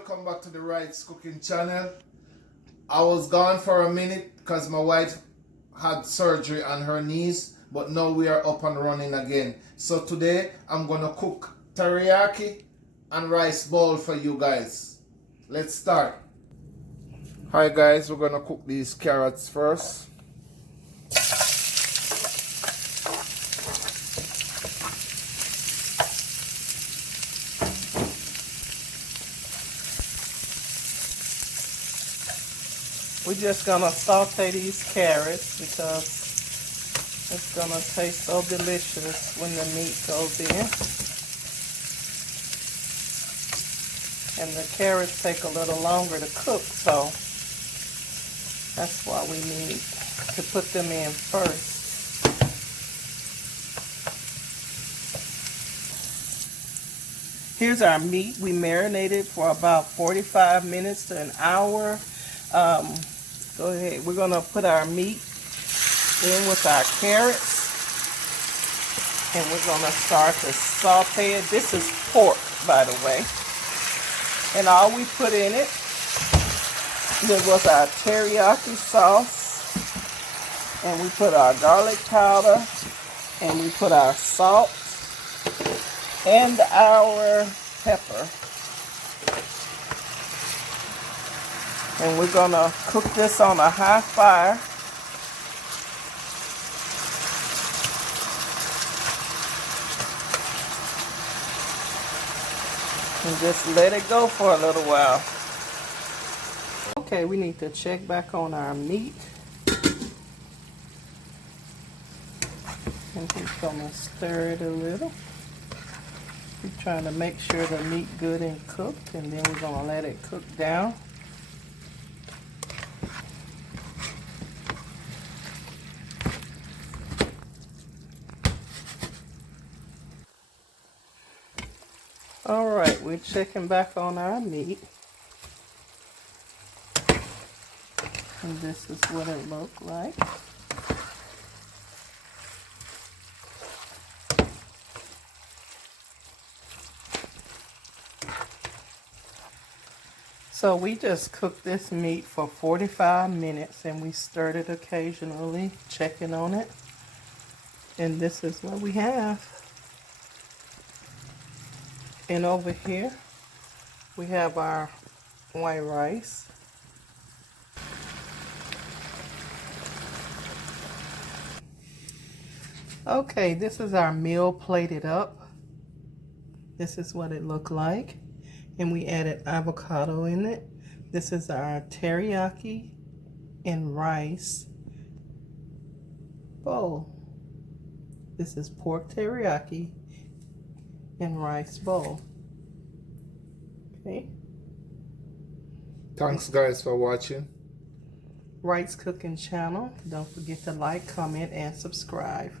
welcome back to the Wright's cooking channel. I was gone for a minute because my wife had surgery on her knees, but now we are up and running again. So today I'm gonna cook teriyaki and rice bowl for you guys. Let's start. Hi guys, we're gonna cook these carrots first. We're just gonna saute these carrots because it's gonna taste so delicious when the meat goes in. And the carrots take a little longer to cook, so that's why we need to put them in first. Here's our meat. We marinated for about 45 minutes to an hour. Go ahead. We're going to put our meat in with our carrots. And we're going to start to saute it. This is pork, by the way. And all we put in it was our teriyaki sauce. And we put our garlic powder. And we put our salt. And our pepper. And we're going to cook this on a high fire. And just let it go for a little while. Okay, we need to check back on our meat. And we're going to stir it a little. We're trying to make sure the meat good and cooked. And then we're going to let it cook down. Alright, we're checking back on our meat. And this is what it looked like. So we just cooked this meat for 45 minutes and we stirred it occasionally, checking on it. And this is what we have. And over here, we have our white rice. Okay, this is our meal plated up. This is what it looked like. And we added avocado in it. This is our teriyaki and rice bowl. This is pork teriyaki and rice bowl. Okay. Thanks guys for watching. Wright's Cooking Channel. Don't forget to like, comment, and subscribe.